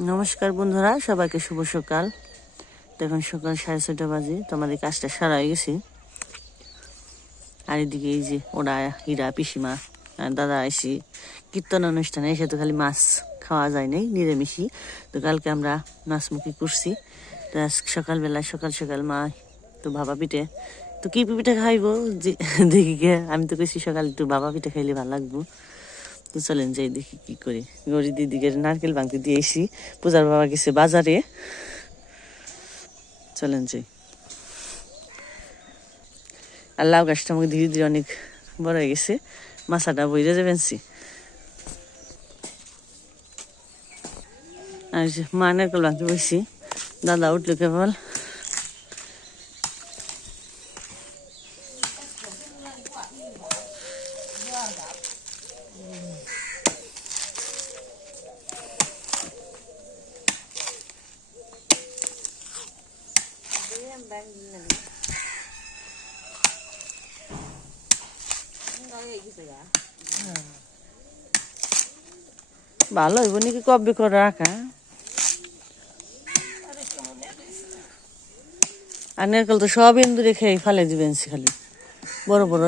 নমস্কার বন্ধুরা, সবাইকে শুভ সকাল। এখন সকাল 6:30 বাজে। তোমাদের কাজটা সারা হয়ে গেছে। আর এদিকে এই যে ওরা হীরা পিসিমা আর দাদা আইসি কীর্তন অনুষ্ঠানে এসে তো খালি মাছ খাওয়া যায় নাই, নিরামিষই। তো কালকে আমরা মাছমুখী করছি। তো আজকে সকালবেলায় সকাল সকাল মা তো ভাপা পিঠে, তো কি পিঠে খাইবো দেখি গে। আমি তো কইছি সকাল একটু ভাপা পিঠে খাইলে ভালো লাগবো। তো চলেন যাই দেখি কি করি। গড়ি দিদিকে নারকেল ভাঙতে দিয়েছি, পূজার বাবা গেছে বাজারে। চলেন যাই। আর লাউ গাছটা আমাকে ধীরে ধীরে অনেক বড় হয়ে গেছে, মাছাটা বইরে যাবেনছি। আর মা নারকেল ভাঙতে বসছি, দাদা উঠলো কেবল। ভালো হইব নাকি কবে করে রাখা। আর নারকেল তো সব ইন্দুরে খেয়ে ফালে দিবেন, খালি বড় বড়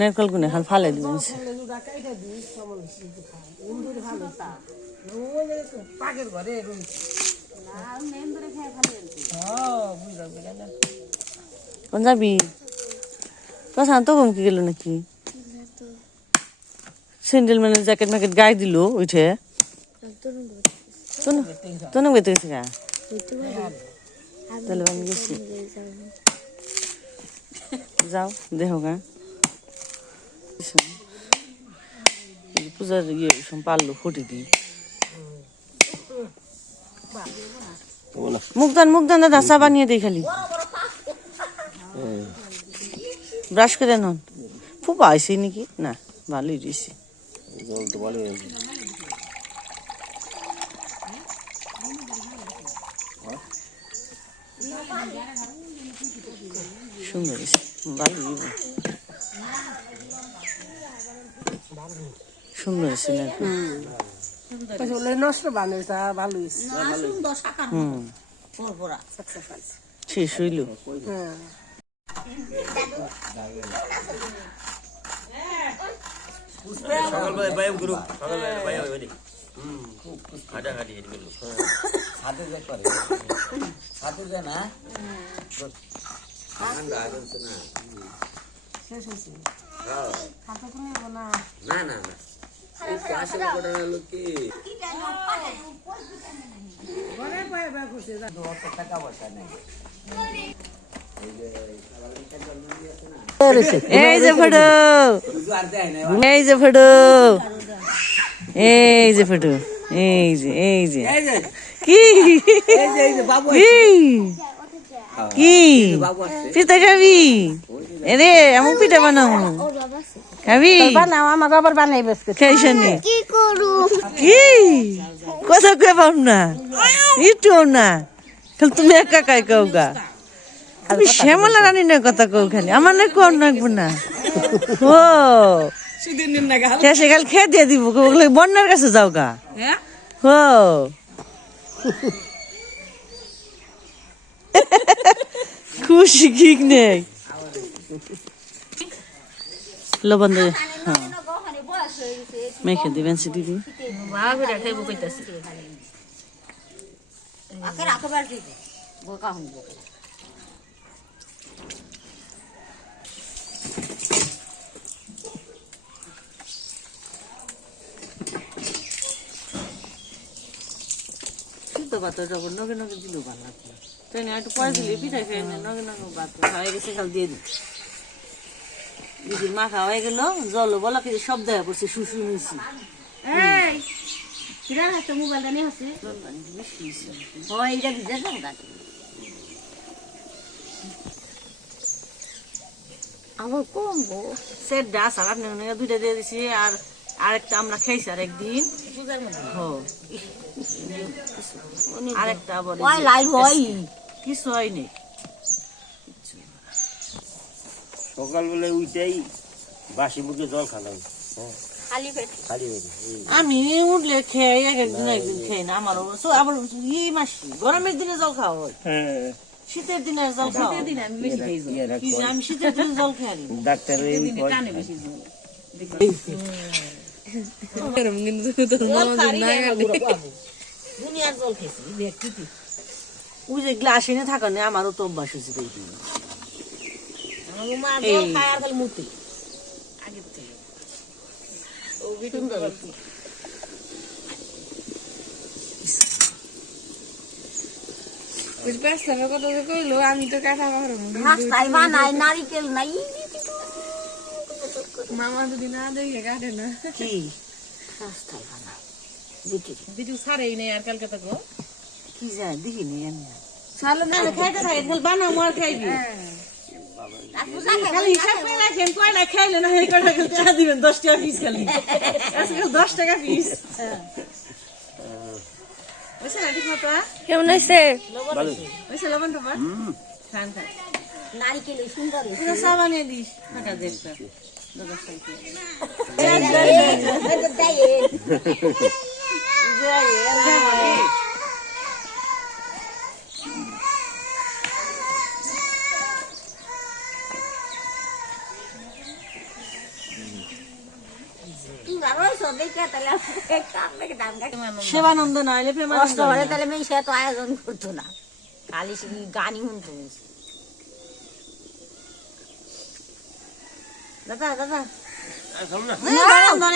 নারকেল গুনে খালি ফালে দিবেন। কোন যাবি? শান্ত ঘুমকি গেল নাকি? স্যান্ডেল মানে জ্যাকেট ম্যাকেট গায়ে দিল উঠে। তনু বেতে গেছে গা, তাহলে আমি গেছি। যাও দেখো গা, পূজার ইয়ে পারলো ফুটি দিই। মুখদান দাদা চা বানিয়ে দিই খালি, ব্রাশ করে নন। ফুপা আইসি নাকি? না, ভালোই দিয়েছি। সুন্দর ভালো সুন্দর নষ্ট বানিয়েছে ভালো শেষ হইল। সকালবেলা ব্যায়াম করু, সকালবেলা ব্যায়াম হবে হাঁটাহাঁটি হাতে যা করে হাতে যা না শেষ হয়েছে না না না টাকা পয়সা নেই। এই যে ফটো, এই যে ফটো, এই যে ফটো, এই যে এই যে কি কি পিঠা খাবি? এরে এমন পিঠা বানাও খাবি? বানাও, আমার বাবার বানাই খাইছানি কি কথা কে পাও না একটু না, খালি তুমি একা কাই কাউ গা। তুমি শ্যামলা রানী না কথা কও খালি, আমার না কোন রাখবো না। ও সেকাল খেয়ে দিয়ে দিব, বন্যার কাছে যাও গা। হো খুশি ঠিক নেই লবণ দিয়ে মেখে দিবেন দিদি। ভাত নগে নগে দিলেও ভালো লাগবে। একটু পরে দিলে পিঠা খেয়ে নগে নগে ভাত খাওয়াই গেছে, খাল দিয়ে দিই। দিদির মা খাওয়াই গেল, জল বলা কিন্তু সব দেখা করছে, শুশু মিশি। আমার কমবো সেট ডাস আর আপনি দুইটা দিয়ে দিছি, আর আরেকটা আমরা খাইছি আর একদিন আরেকটা কিছু হয়নি। সকালবেলায় উঠেই বাসি মুখে জল খালাম। আমি উঠলে খেয়ে একদিন খেয়ে না আমারও আবার এই মাসি গরমের দিনে জল খাওয়া হয় শীতের দিনে জল খাওয়া আমি শীতের দিনে জল খাই ডাক্তার দুনিয়ার জল খেয়েছি ওই যে গ্লাস এনে থাকা নেই আমারও তো অভ্যাস হয়েছে মূর্তি আগের থেকে আমি তো কাটা নারিকেল নাই মামা যদি না দেখে কাটে না কি বিজু সারেই নেই আর কালকে তো কি যায় দেখিনি আমি সালো না খাইতে থাকে খালি বানাবো আর খাইবি খালি হিসাব করে রাখেন কয়টা খাইলে না এই কয়টা টাকা দিবেন 10 টাকা পিস খালি আজকে 10 টাকা পিস ওইসে না ঠিক মতো কেমন আছে ওইসে লবণ তো খান খান নারিকেল সুন্দর পুরো সাবানে দিস টাকা দেখতে সেবানন্দ নইলে কষ্ট হলে তাহলে মেয়ে সে তো আয়োজন করতো না খালি গানই শুনতো দাদা দাদা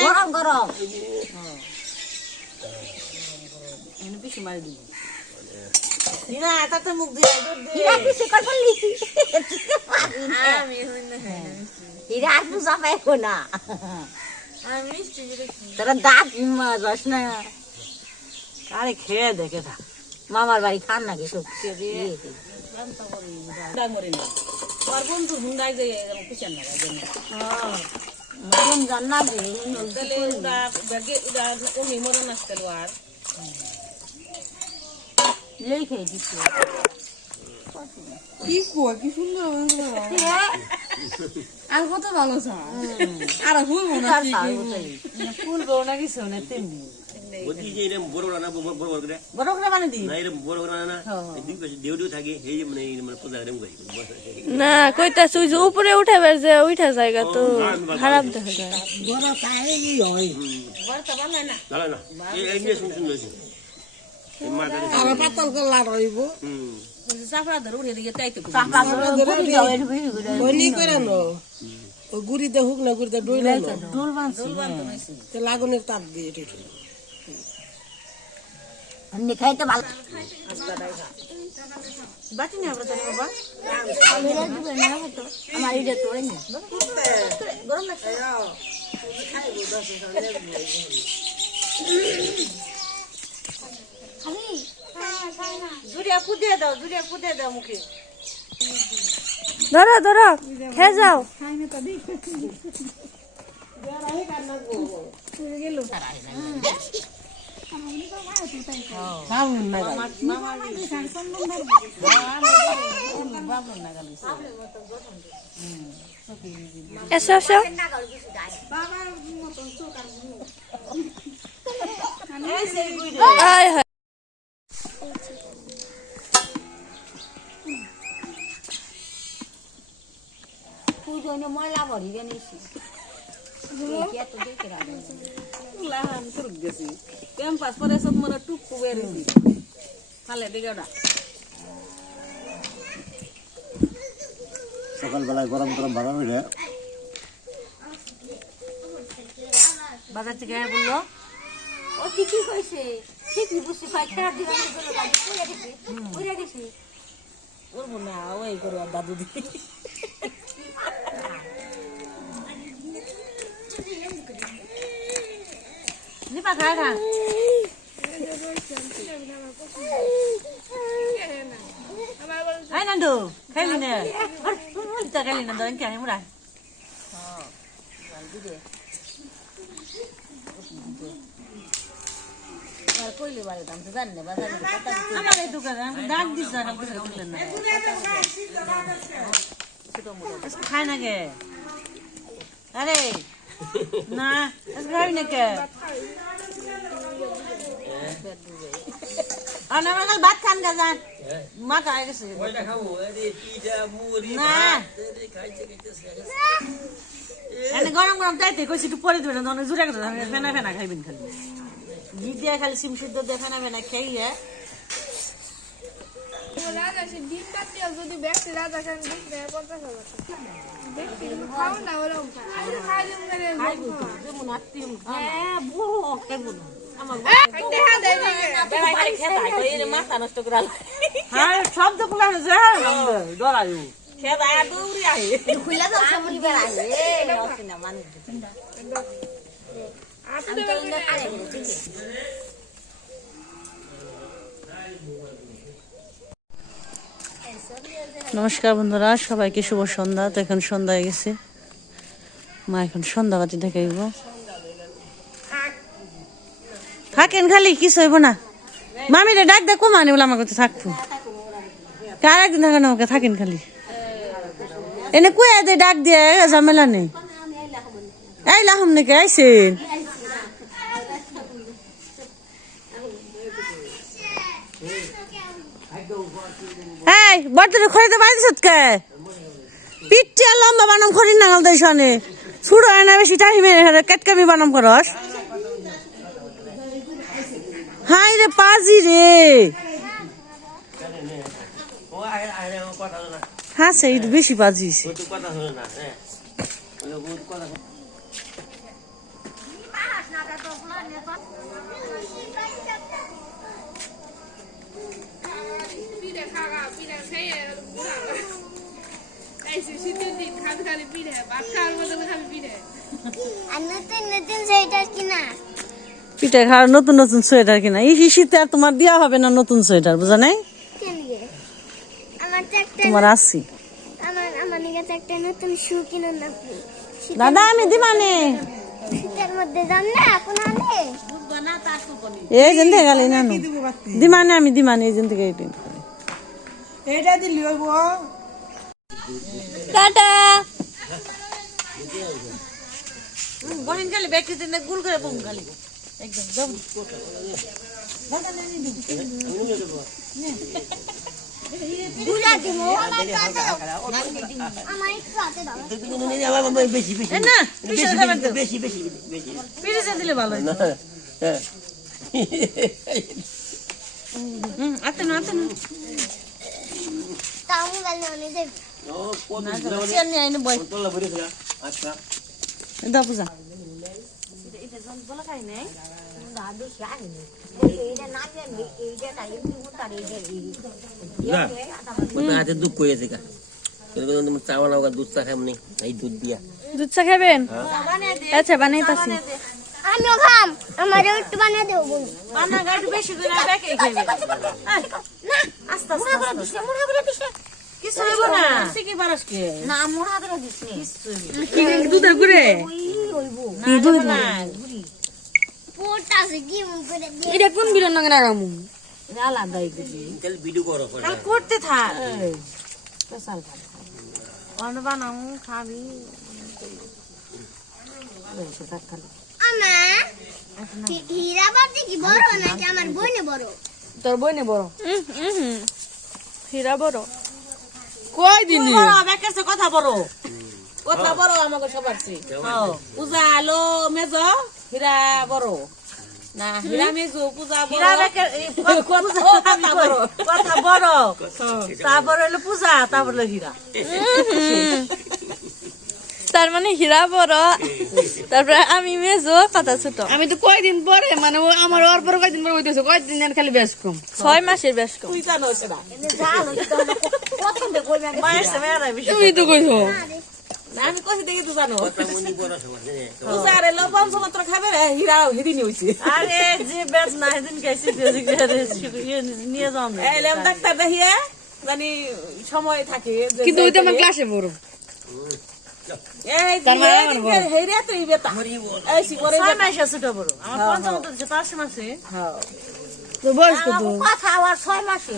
গরম গরম পিসি মারি দিব না তাতে মুখ দিয়ে হীরা আর পূজা পাইবো না তোরা দাঁত যাস না আরে খেয়ে দেখে থাক মামার বাড়ি খান নাকি সব বন্ধু হুন্ডাই যে পিছন না জান্না তাহলে ওরা ব্যাগে ওরা ওমি মরণ আসতে আর লই খেয়ে দিচ্ছি কি সুন্দর আর কত ভালো আর ফুলবো না ফুলবো না কিছু না তেমনি বড় না বড় করে মানে দিই না কইতা সুই উপরে উঠাবার যে উঠা জায়গা তো খারাপ দেখা যায় পাতল করলা রইব চাপড়া ধরে উঠে দিকে তাই তো গুড়িতে হুক না গুড়িতে ডইলা ডোল বানছি লাগুনের তাপ দিয়ে এমনি খাইতে ভালো বাটি নিয়ে আমরা চলে বাবা আমার এটা তোলে না গরম লাগছে জুড়িয়া পুদিয়ে দাও মুখে ধরো ধরো খেয়ে যাও এসো এসো আয় হায় পুজো ময়লা ভরি জানিস লাহান করুক গেছি ক্যাম্পাস পরে সব মনে টুকু বেরিয়েছি ফালে দিকে ওটা সকালবেলায় গরম গরম বাবা মিলে বাজার থেকে বললো ও ঠিকই হয়েছে ঠিকই বুঝতে পাই খেলা দিকে উড়ে গেছি বলবো না ওই করো দাদু দি নিপা খায় খা আই নান্ডু খাইলি না তা খাইলি না ধরেন কেন মুরা আর কইলে বাড়ি দাম তো জানি না বাজারে আমার এই দোকানে আমাকে ডাক দিস না বসে বললেন না খায় না গে আরে না খাবি না কে আর আমার কাল ভাত খান গা যান মাথা হয়ে গেছে কয়টা খাবো আরে পিঠা মুড়ি না খাইতে এনে গরম গরম চাইতে কইছি একটু পরে দিবেন না জুড়ে গেছে ফেনা ফেনা খাইবেন খালি ঘি দিয়ে খালি সিম সিদ্ধ দিয়ে ফেনা ফেনা খাইয়ে রাজা সে ডিম কাটতে যদি ব্যক্তি রাজা খান ডিম 50,000 ব্যক্তি খাও না ওরকম খাই দিন করে খাইবো তো যেমন আত্মীয় হ্যাঁ বুড়ো খাইবো না আমার দেখা দেয় বেড়াই খালি খেতা কই এর মাথা নষ্ট করা হ্যাঁ শব্দ পুরানো যায় ডরায়ু খেতা দৌড়ি আই খুইলা যাও সামনে বেড়াই এ হচ্ছে না মানুষ আমি তো ইন্দ্র কালে নমস্কার বন্ধুরা সবাইকে শুভ সন্ধ্যা তো এখন সন্ধ্যা হয়ে গেছে মা এখন সন্ধ্যাবাতি দেখাইব থাকেন খালি কিছু হইব না মামিরে ডাক দে কমানি বলে আমার কাছে থাকবো কার একদিন থাকেন আমাকে থাকেন খালি এনে কুয়া দে ডাক দিয়ে ঝামেলা নেই এই লাহম নাকি আইসেন এই বর্তমানে খরিতে বাইরে কে পিঠে লম্বা বানাম খরি নাগাল দেয় শনে ছুড়ো হয় না বেশি টাইমে কেটকামি বানাম করস হাই রে পাজি রে ও আয় আয় কথা না হ্যাঁ সেই বেশি পাজিছে তো কথা হলো না হ্যাঁ বলে বহুত কথা পিঠে খাওয়া পিঠে খেয়ে এই শীতের দিন খাবি খালি পিঠে ভাত খাওয়ার মতো খাবি পিঠে আর নতুন নতুন সোয়েটার কিনা পিঠে খাওয়ার নতুন নতুন সোয়েটার কিনা এই শীতে আর তোমার দেওয়া হবে না নতুন সোয়েটার বুঝা নাই কেন গে আমার তো একটা তোমার আসি আমার নিকে তো একটা নতুন শু কিনো না দাদা আমি দিমানে শীতের মধ্যে যান না কোন আনে এই যেন থেকে গেলে না দিমানে আমি দিমানে এই যেন থেকে এটা দিলি হইব টাটা বহিন খালি ব্যাগটি দিন গুল করে বম খালি একদম যাও দুলা দিমো আমার একটু হাতে দাও বেশি বেশি না পিছে যাবেন তো বেশি বেশি বেশি পিছে দিলে ভালো হয় হ্যাঁ আতে না তাও বলে অনে দেব ও কত চেন নিয়ে আইনে বই তোলা ভরে ফেলা আচ্ছা দাও পূজা দাদু শানি এইটা না জানি এইটা তাই মুতারে না ওটা হাতে দুধ কইছে কা কিন্তু তুমি চাওয়া না দুধ চা খামনি এই দুধ দিয়া দুধ চা খাবেন আচ্ছা বানাইতাছি আমিও খাম আমারও একটু বানিয়ে দেব বোন পানা গাড়ি বেশি করে ব্যাকে খাইবে না আস্তে আস্তে মুড়া করে দিছে কিছু হইব না কি বারস কে না মুড়া করে দিছে কি দুধের গুড়ে কি দুধ না পোটাছে কি মুন করে দিয়ে এটা কোন বিরন না রামু আলাদাই দিবি তেল ভিডিও করো কাল করতে থাক অন্য বানাম খাবি আমা হীরা বাতি কি বড় নাকি আমার বোনে বড় তোর বইনে বড় হীরা বড় কই দিনি ব্যাকের কথা বড় কথা বড় আমাকে সবার পূজা আলো মেজ হীরা বড় না হীরা মেজু পূজা কথা বড় তারপর হলো পূজা তারপর হলো হীরা তার মানে হীরা বড় তারপরে আমি মেজো কথা ছোট আমি তো কয়দিন পরে মানে আমার ওর পরে কয়দিন পরে হইতেছে কয়দিন খালি বেশ কম 6 মাসের বেশ কম তুই জানো সেটা জাল হইতো পছন্দ করবে মায়ের সামনে আর বেশি তুমি তো কইছো না আমি কইছি দেখি তুই জানো কথা মনি বড় সমাজ পূজা আরে লো পঞ্চমাত্র খাবে রে হীরা হেদিন হইছে আরে যে বেদ না হেদিন খাইছি নিয়ে যাও এলাম ডাক্তার দেখিয়ে জানি সময় থাকে কিন্তু ওই তো আমার ক্লাসে বড় এই তার মানে আমার বড়। হেরিয়া তুই বেতা এই সিপরে 6 মাস আছে তো বড় আমার পঞ্চমাত্র দিছে 5 মাসে হ্যাঁ তো বয়স কত কথা আর 6 মাসে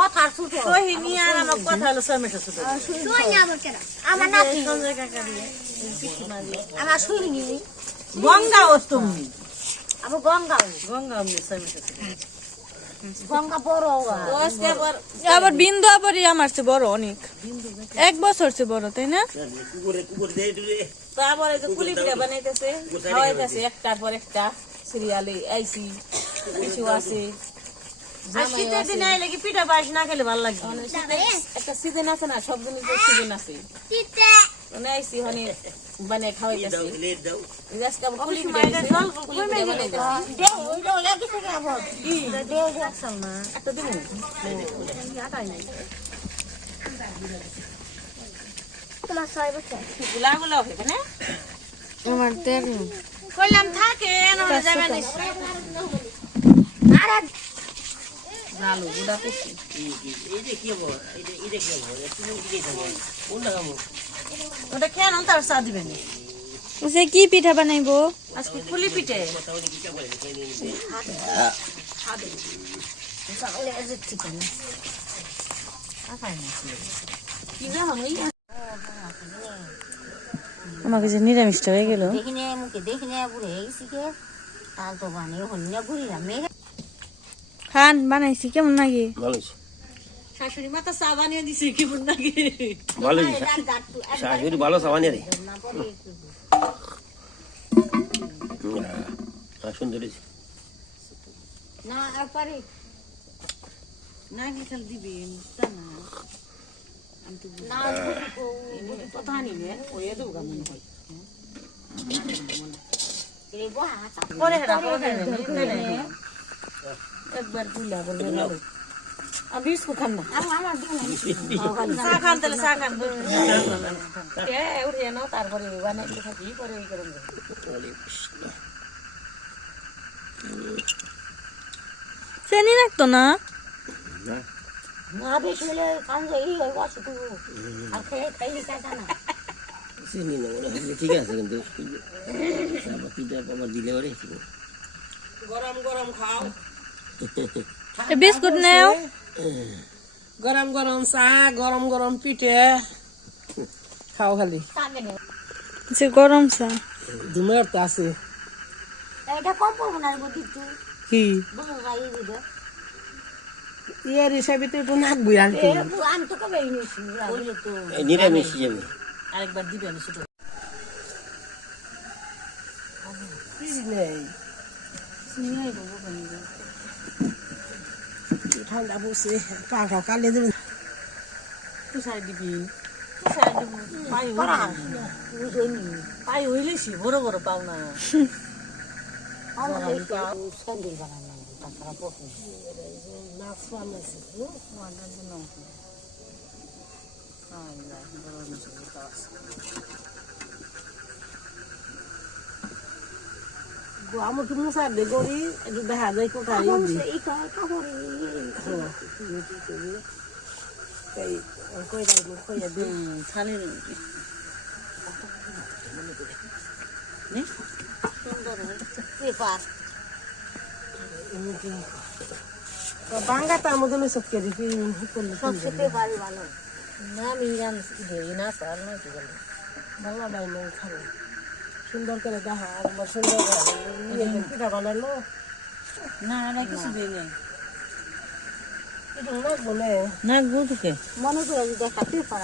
কথা ছোট সহি নিয়ে আর আমার কথা হলো 6 মাসে ছোট তুই না বলতে আমার নাতি সঞ্জয় কাকা দিয়ে আমার শুইনি গঙ্গা অষ্টমী আমার গঙ্গা গঙ্গা গঙ্গা বড় তো আজকে আবার আবার বিন্দু আবারই আমার চেয়ে বড় অনেক 1 বছর চেয়ে বড় তাই না কুকুরে দেয় তুই তারপর এই যে কুলি পিঠা বানাইতেছে খাওয়াইতেছে একটার পর একটা সিরিয়ালে আইসি কিছু আছে আর শীতের দিনে আইলে কি পিঠা পায়েস না খেলে ভালো লাগে একটা সিজন আছে না সব জিনিসের সিজন আছে মানে আইসি মানে বানিয়ে খাওয়াইতেছে লেট দাও আজকে আবার কুলি পিঠা দিছে, কুলি পিঠা বানাইতেছে দে ওইটা লাগি থেকে আবার দে আসল না একটা দিন তোমার 6 বছর গুলা গুলা হবে না আমার 13 কইলাম থাকে না যাবে না আরে ভালো গুলা পেছি এই যে কি হবো এই যে কি হবো তুমি কি দেবো কোনটা খাবো ওটা কেন তার চা দিবেন সে কি পিঠা বানাইবো আজকে কুলি পিঠে তাহলে কি চাবো তাহলে এই যে ঠিক আছে কি না আমি আমাকে যে নিরামিষটা হয়ে গেল দেখিনে মুখে দেখিনে বুড়ে গেছি কে তাল তো বানিয়ে হন্য ঘুরিলাম মেঘ খান বানাইছি কেমন লাগে ভালো শাশুড়ি মাতা চা বানিয়ে দিছে কেমন লাগে ভালো শাশুড়ি ভালো সাবানি রে সুন্দর না আর পারি না কি খাল দিবেন তা না না কথা নিয়ে ওই দেবো গা মনে হয় এই বহা পরে হেরা পরে একবার গুলা বলবে ভালো আর বিস্কুট খান না আমার দিন চা খান তাহলে চা খান উঠে নাও তারপরে বানাইতে থাকি পরে ওই করুন চেনি রাখতো না না বেশি হলে কান যাই ওই বসে তুই আর খেয়ে খাইলি কাটা না চিনি না ঠিক আছে কিন্তু পিঠা আমার দিলে ওরে গরম গরম খাও বিস্কুট নেও গরম গরম চা গরম গরম পিঠে খাও খালি কাকে নে সে গরম চা ধুমের তো আছে এটা কম পড়বো না বুদ্ধি তুই কি বলো যাই দিবে ইয়ার হিসাবে তো একটু নাক বুই আনতে আমি তো কবে নিয়েছি বললে তো নিরামিষ যাবে আরেকবার দিবেন সেটা ঠান্ডা বসে পাখা কালে দেবে তুষার দিবি তুষার দিব পাই পাই হইলেছি বড় বড় পাও না স্যান্ডেল বানানো তাছাড়া পড়বো আমার কি মুসার দে গড়ি একটু দেখা যায় কোথায় এই কাপড় কই রাখবো কইয়া দে ছালের পেপার বাঙ্গা তার মধ্যে সবকে দিবি সবচেয়ে পেপারই ভালো না আমি না স্যার নয় কি বলে ভালো বাইন খাবো সুন্দর করে দেখা আর সুন্দর করে পিঠা বানালো না না কিছু দিই নাই একটু লাগবো না না গুটুকে মনে করে যদি একটা পেপার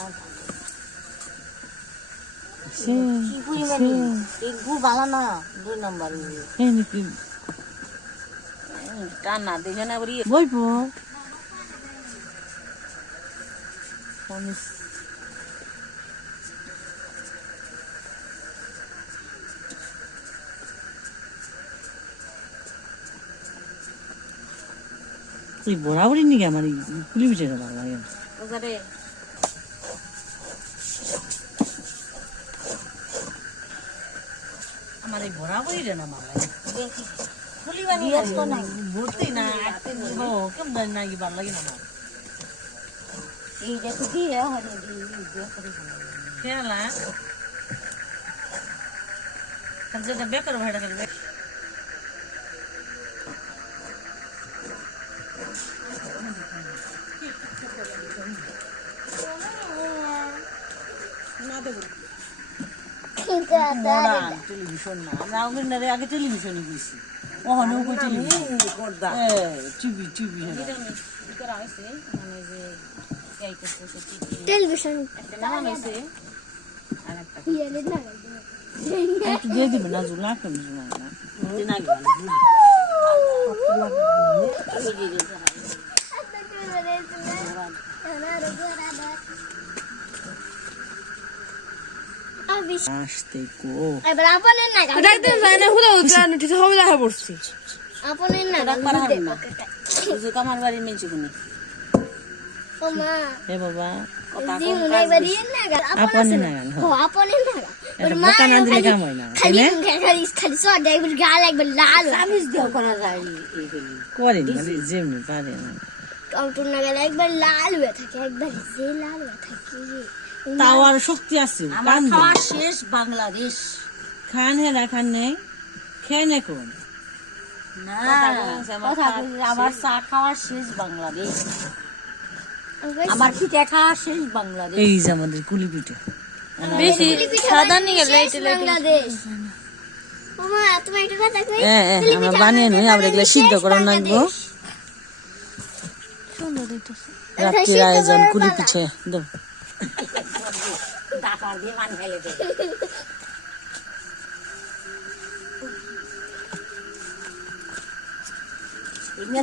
সে কি পরিমাণে এই গু ভালো না 2 নাম্বার এই নাকি টানা দেখে না বলি বইবো তুই বরাবরই নাকি আমার এই পুলি পিঠেটা ভালো লাগে না। ওখানে আমার এই বরাবরই রে না ভালো লাগে পুলি বানিয়ে বিয়াস তো নাই ভর্তি না কেমন জানি না কি ভালো লাগে না আমার এই দেখো কি হয় খেয়ালা যেটা বেকার ভাইটা খালি মডার্ন টেলিভিশন না আমরা আমাদের আগে টেলিভিশনে গেছি ওখানে ওই টেলিভিশন টিভি টিভি করা হয়েছে মানে যে এই করতেছে টেলিভিশন একটা নাম হয়েছে আর একটা ইয়েলে না একটু দিয়ে দিবেন না জুলা কেমন জুলা না দিন আগে আসতে কো এবার আপনের না গাল একদিন যায় না হুদা হুদা নোটিস হবে দেখা পড়ছি আপনের না গাল পারা হবে না বুঝো আমার বাড়ি মেনছি কোনি ও মা হে বাবা জি মনে বাড়ি না গাল আপনে না গাল ও আপনের না গাল ওর এটা মা বোকা না দিলে কাম হয় না খালি খালি সর দেয় একবার গাল একবার লাল সামিস দেওয়া করা যায় এইগুলি করেন মানে যেমনি পারে না কাউন্টার না গেলে একবার লাল হয়ে থাকে একবার যে লাল হয়ে থাকে তাও আর শক্তি আছে আমার খাওয়া শেষ বাংলাদেশ খান হেরা খান নেই খেয়ে নে কোন না কথা বলছি আমার চা খাওয়া শেষ বাংলাদেশ আমার পিঠা খাওয়া শেষ বাংলাদেশ এই যে আমাদের কুলি পিঠে বেশি সাদা নিয়ে গেলে বাংলাদেশ মামা তুমি একটা কথা কই আমরা বানিয়ে নই আমরা এগুলো সিদ্ধ করে রাখবো রাত্রির আয়োজন কুলি পিঠে দাও ডাকার দিয়ে মান ফেলে দেয়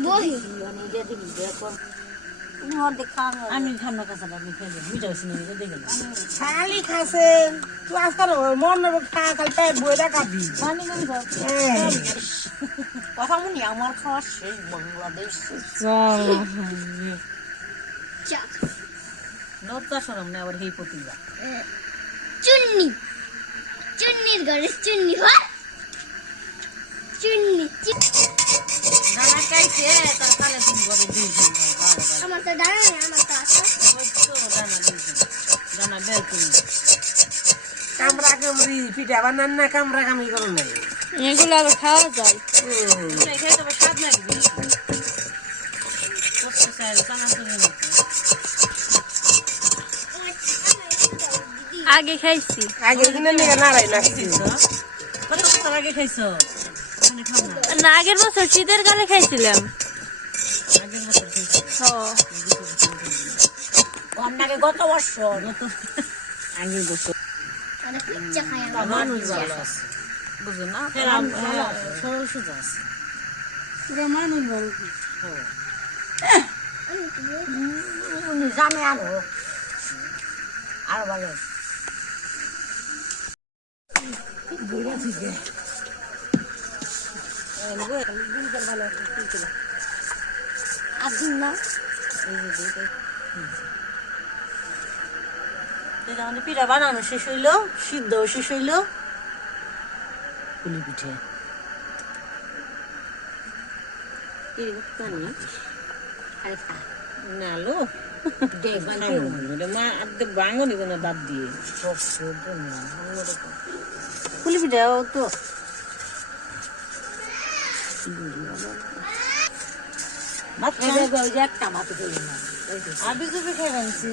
বহি আমি খান্না কাছে আমি খেয়ে যাবো বুঝাও সিনেমা দেখে গেলাম খালি খাসেন তুই আজকাল মন খা খালি পেট বই দেখাবি কথা মনে আমার খাওয়া শেষ বাংলাদেশ চাক নৌকা সরম না আবার হেই পতিবা চুন্নি চুন্নির ঘরে চুন্নি হয় চুন্নি নানা খাইছে তার কালে তুমি ঘরে দিয়েছেন আমার তো দাঁড়া নেই আমার তো আছে দানা দিয়েছেন দানা বের করি কামরা কামড়ি পিঠা বানান না কামরা কামড়ি করুন নাই এগুলো আবার খাওয়া যায় খেয়ে তবে স্বাদ লাগবে কষ্ট চাই কানা তুমি আগে খাইছি আগে কিনে নিয়ে নাড়াই লাগছি কত বছর আগে খাইছো মানে খাও না না আগের বছর শীতের কালে খাইছিলাম আগের বছর খাইছো অন্যকে গত বছর আগের বছর মানে পিচ্চা খাই মানুষ ভালো আছে বুঝো না সরল সোজা আছে পুরো মানুষ ভালো জানে আরো আরো ভালো আদিন না আমাদের পিঠা বানানো শেষ হইলো সিদ্ধ শেষ হইলো কুলি পিঠে নালো মা আর্ধেক ভাঙনি কোনো দাঁত দিয়ে কুলি পিঠাও তো একটা মাথা তুলি না আবি জুবি খাই বানছে